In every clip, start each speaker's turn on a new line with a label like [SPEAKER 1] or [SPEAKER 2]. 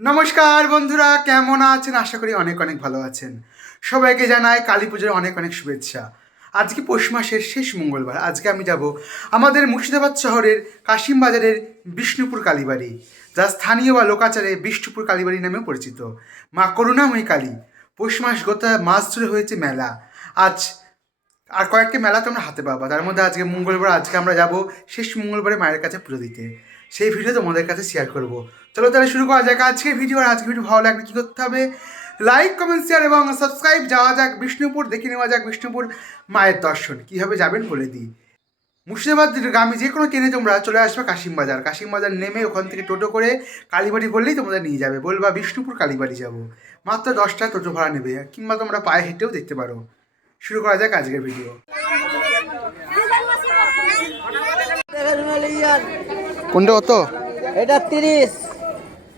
[SPEAKER 1] নমস্কার বন্ধুরা, কেমন আছেন? আশা করি অনেক অনেক ভালো আছেন। সবাইকে জানাই কালী পুজোর অনেক অনেক শুভেচ্ছা। আজকে পৌষ মাসের শেষ মঙ্গলবার। আজকে আমি যাব আমাদের মুর্শিদাবাদ শহরের কাশিম বাজারের বিষ্ণুপুর কালীবাড়ি, যা স্থানীয় বা লোকাচারে বিষ্ণুপুর কালীবাড়ি নামেও পরিচিত। মা করুণাময়ী কালী। পৌষ মাস গোটা মাস ধরে হয়েছে মেলা। আজ আর কয়েকটি মেলা তোমরা হাতে পাবা। তার মধ্যে আজকে মঙ্গলবার, আজকে আমরা যাব শেষ মঙ্গলবারে মায়ের কাছে পুজো দিতে। সেই ভিডিও তোমাদের কাছে শেয়ার করব। চলো তাহলে শুরু করা যাক আজকে ভিডিও। আর আজকের ভিডিও ভালো লাগলে কী করতে হবে? লাইক কমেন্ট শেয়ার এবং সাবস্ক্রাইব যাওয়া যাক বিষ্ণুপুর দেখে নেওয়া যাক বিষ্ণুপুর মায়ের দর্শন। কীভাবে যাবেন বলে দিই। মুর্শিদাবাদ গ্রামে যে কোনো ট্রেনে তোমরা চলে আসবে কাশিমবাজার। কাশিমবাজার নেমে ওখান থেকে টোটো করে কালীবাড়ি বললেই তোমাদের নিয়ে যাবে। বলবা বিষ্ণুপুর কালীবাড়ি যাব। মাত্র দশটা টোটো ভাড়া নেবে। কিংবা তোমরা পায়ে হেঁটেও দেখতে পারো। শুরু করা যাক আজকের ভিডিও। কোনটা কত?
[SPEAKER 2] এটা তিরিশ।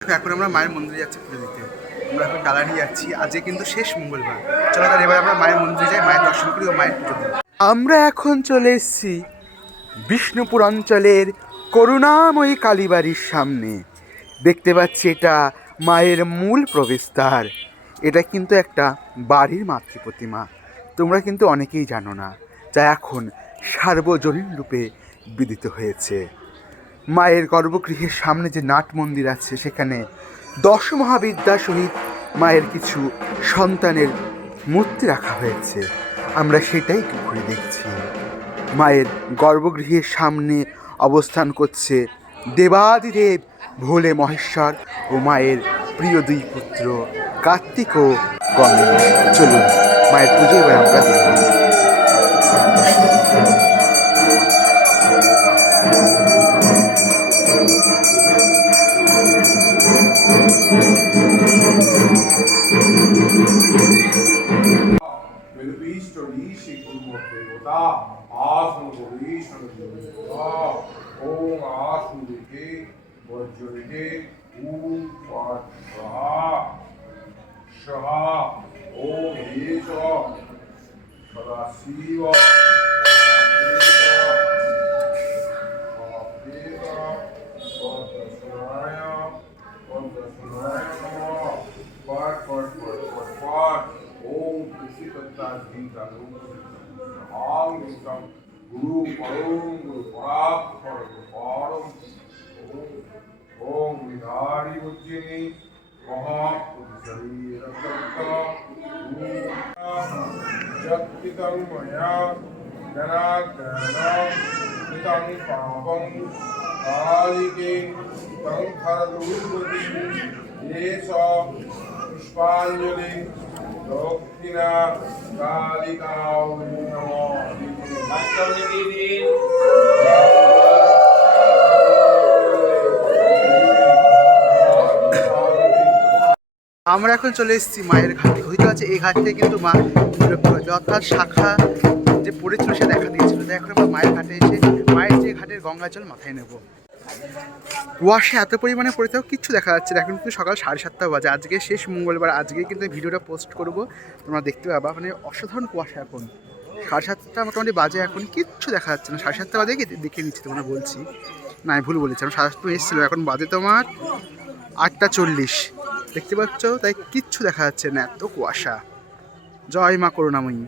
[SPEAKER 1] এখন আমরা মায়ের মন্দিরে যাচ্ছি পুজো দিতে। আমরা এখন ডালা নিয়ে যাচ্ছি। আজকে কিন্তু শেষ মঙ্গলবার। চলো তাহলে এবার আমরা মায়ের মন্দিরে যাই মায়ের দর্শন করি ও মায়ের পুজো দিই। আমরা এখন চলে এসেছি বিষ্ণুপুর অঞ্চলের করুণাময়ী কালীবাড়ির সামনে। দেখতে পাচ্ছি এটা মায়ের মূল প্রবেশদ্বার। এটা কিন্তু একটা বাড়ির মাতৃ প্রতিমা তোমরা কিন্তু অনেকেই জানো না। যা এখন সার্বজনীন রূপে বিদিত হয়েছে। মায়ের গর্ভগৃহের সামনে যে নাট মন্দির আছে, সেখানে দশ মহাবিদ্যা সহিত মায়ের কিছু সন্তানের মূর্তি রাখা হয়েছে। আমরা সেটাই ঘুরে দেখছি। মায়ের গর্ভগৃহের সামনে অবস্থান করছে দেবাদিদেব, ভোলে মহেশ্বর ও মায়ের প্রিয় দুই পুত্র কার্তিক ও গণেশ। চলুন, মায়ের পুজো এবার আমরা দেখব।
[SPEAKER 3] వెలుపీష్టుడు ఈశికుడు దేవత ఆసుడు ఈశ్వరు దేవత ఓం ఆసుడికి వజ్రుడికి ॐ पाठ स्वाहा ओम हे सदाशिव আং নিতম গুরু পরম গুরু পরাপ পরম পরম ওম বিহারি উজ্জিনী মহাপুরুষীরকৃতং ময়া জনাগ্রহণ কৃতং পাপং কালিকে তং খরদূর্গতি এষ পুষ্পাঞ্জলি দক্ষিণা
[SPEAKER 1] আমরা এখন চলে এসেছি মায়ের ঘাটে। হইতে আছে এই ঘাট কিন্তু মা অর্থাৎ শাখা যে পড়েছিল, সে দেখা দিয়েছিল। তাই এখন আমরা মায়ের ঘাটে এসে মায়ের যে ঘাটের গঙ্গা জল মাথায় নেব। কুয়াশা এত পরিমাণে পড়ে থাকো, কিচ্ছু দেখা যাচ্ছে না। এখন কিন্তু সকাল সাড়ে সাতটা বাজে। আজকে শেষ মঙ্গলবার। আজকে কিন্তু ভিডিওটা পোস্ট করব। তোমরা দেখতে পাবা। মানে অসাধারণ কুয়াশা এখন। সাড়ে সাতটা মোটামুটি বাজে এখন, কিচ্ছু দেখা যাচ্ছে না। সাড়ে সাতটা বাজে কি দেখে নিচ্ছি তোমরা বলছি। না, আমি ভুল বলেছি, আমি সাড়ে সাতটা এসেছিল এখন বাজে তোমার আটটা চল্লিশ। দেখতে পাচ্ছ? তাই কিচ্ছু দেখা যাচ্ছে না, এত কুয়াশা। জয় মা করুণাময়ী।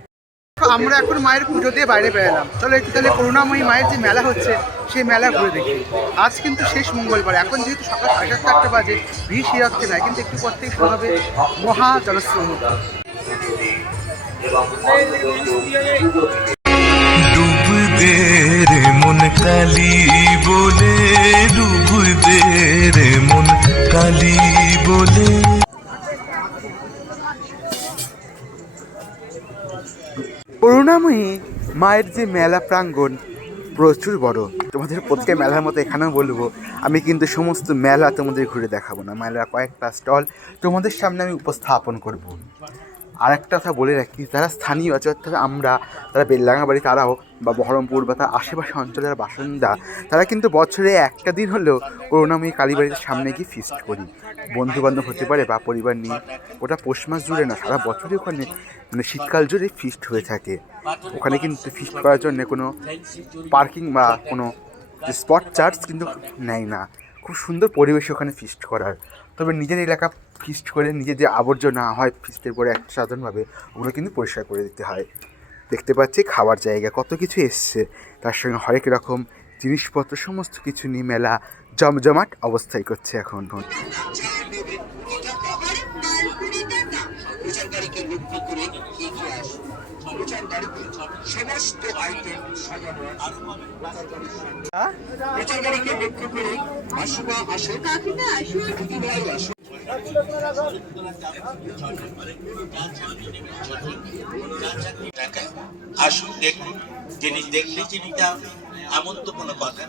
[SPEAKER 1] আমরা এখন মায়ের পুজো দিয়ে বাইরে বেরোলাম। চলো একটু তাহলে করুণাময়ী মায়ের যে মেলা হচ্ছে, সেই মেলা ঘুরে দেখি। আজ কিন্তু শেষ মঙ্গলবার, এখন যেহেতু সকাল সাড়ে সাতটা আটটা বাজে, ভিড় সে না, কিন্তু একটু পর থেকে শুরু হবে মহা জলস্রোত
[SPEAKER 4] ডুব দে রে মন কালি বলে ডুব দে রে মন কালি বলে।
[SPEAKER 1] করুণাময়ী মায়ের যে মেলা প্রাঙ্গণ প্রচুর বড়। তোমাদের প্রত্যেক মেলার মতো এখানেও বলব আমি কিন্তু সমস্ত মেলা তোমাদের ঘুরে দেখাবো না। মেলার কয়েকটা স্টল তোমাদের সামনে আমি উপস্থাপন করব। আর একটা কথা বলে রাখি, যারা স্থানীয় আছে, অর্থাৎ আমরা, তারা বেললাঙ্গাবাড়ি তারাও বা বহরমপুর বা তার আশেপাশে অঞ্চলের বাসিন্দা, তারা কিন্তু বছরে একটা দিন হলেও করুণাময়ী কালীবাড়ির সামনে গিয়ে ফিস্ট করি। বন্ধু বান্ধব হতে পারে বা পরিবার নিয়ে, ওটা পৌষ মাস জুড়ে না, সারা বছরই ওখানে মানে শীতকাল জুড়ে ফিস্ট হয়ে থাকে। ওখানে কিন্তু ফিস্ট করার জন্য কোনো পার্কিং বা কোনো স্পট চার্জ কিন্তু নেয় না। খুব সুন্দর পরিবেশ ওখানে ফিস্ট করার। তবে নিজের এলাকা ফিস্ট করে নিজের যে আবর্জনা হয় ফিস্টের পরে একটা সাধারণভাবে ওগুলো কিন্তু পরিষ্কার করে দিতে হয়। দেখতে পাচ্ছি খাবার জায়গা কত কিছু এসছে। তার সঙ্গে হরেক রকম জিনিসপত্র সমস্ত কিছু নিয়ে মেলা জমজমাট অবস্থায় করছে এখন
[SPEAKER 5] টাকা আসুন দেখুন জিনিস দেখলে জিনিসটা এমন তো কোনো কথা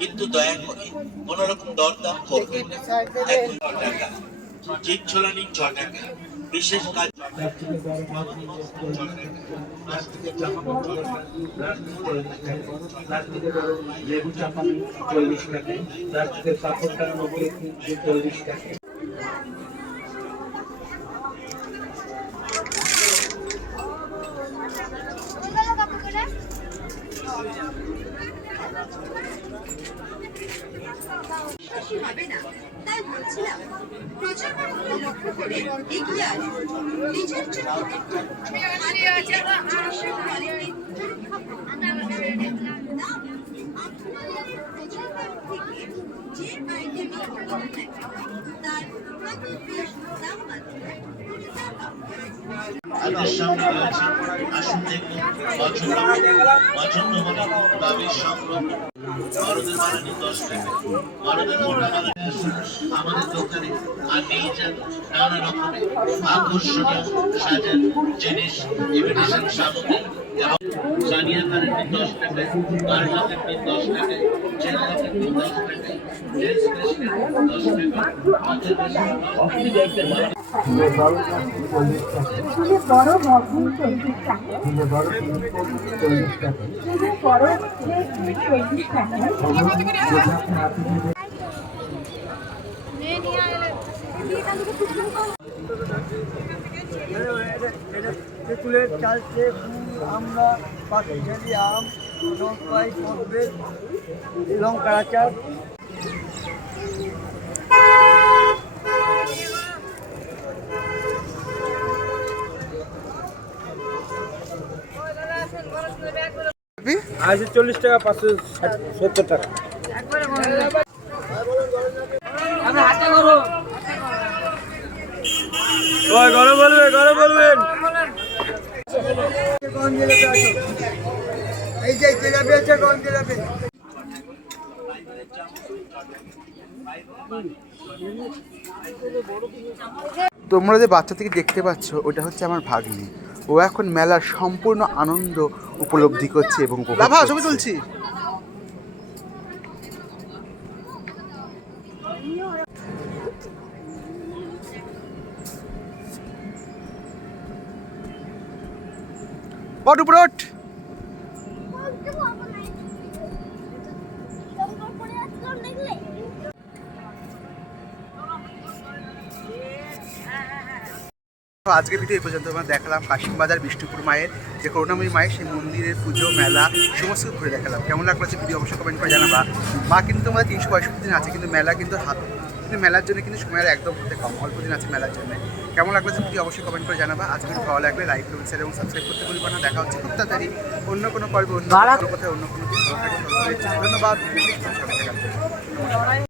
[SPEAKER 5] কিন্তু দয়া করে কোন রকম দরদাম করবেন এখন ছ টাকা জিপ ছোলানি ছ টাকা, বিশেষ কাজ
[SPEAKER 6] লেবু চাপানি চল্লিশ টাকা, প্লাস্টিকের কাপড়টা নব্বই, চল্লিশ টাকা
[SPEAKER 7] বিশ্বাসী হবে না তাই বলছিলাম প্রচারণাগুলো লক্ষ্য করে এগিয়ে আসুন। নিজের জন্য আপনাদের প্রচারণা থেকে যে আইটেমই কিনুন না কেন, তার প্রতি পিস নামমাত্র কুড়ি
[SPEAKER 5] আমাদের সামনে রয়েছে। আসুন দেখুন পছন্দ পছন্দ হলে দামের সংগ্রহ বড়দের বানানি দশ টাকা। বড়দের আমাদের দোকানে আর নিয়ে নানা রকমের আকর্ষণীয় সাজার জিনিস ইমিটেশন সামগ্রী এবং সানিয়া দশ টাকায় কার লকেটের দশ টাকায় চেন লকেটের দশ টাকায় ব্রেসলেট
[SPEAKER 8] চুলে চুলে
[SPEAKER 2] তেঁতুলের চালচে ফুল আমরা পাখিঝালি আম জলপাই কদবেল লঙ্কা আচার আড়াইশো চল্লিশ টাকা পাঁচশো সত্তর টাকা। গরম বলবে গরম বলবেন। এই যে জিলাপি আছে কোন জিলাপি।
[SPEAKER 1] তোমরা যে বাচ্চা থেকে দেখতে পাচ্ছ ওটা হচ্ছে আমার ভাগ্নি। ও এখন মেলার সম্পূর্ণ আনন্দ উপলব্ধি করছে এবং উপভোগ ছবি তুলছি। উপরে আজকে ভিডিও এই পর্যন্ত আমরা দেখালাম কাশিম বাজার বিষ্ণুপুর মায়ের যে করুণাময়ী মায়ের সেই মন্দিরের পুজো মেলা সমস্ত ঘুরে দেখালাম। কেমন লাগল যে ভিডিও অবশ্যই কমেন্ট করে জানাবা। মা কিন্তু আমাদের তিনশো পঁয়ষট্টি দিন আছে কিন্তু মেলা কিন্তু হাত কিন্তু মেলার জন্য কিন্তু সময়ের একদম হতে কম অল্প দিন আছে মেলার জন্য। কেমন লাগল যে ভিডিও অবশ্যই কমেন্ট করে জানাবা। আজকে ভিডিও ভালো লাগলে লাইক করবেন শেয়ার এবং সাবস্ক্রাইব করতে ভুলবেন না। দেখা হচ্ছে খুব তাড়াতাড়ি অন্য কোনো পর্বে অন্য কোনো কোথায় অন্য কোনো। ধন্যবাদ।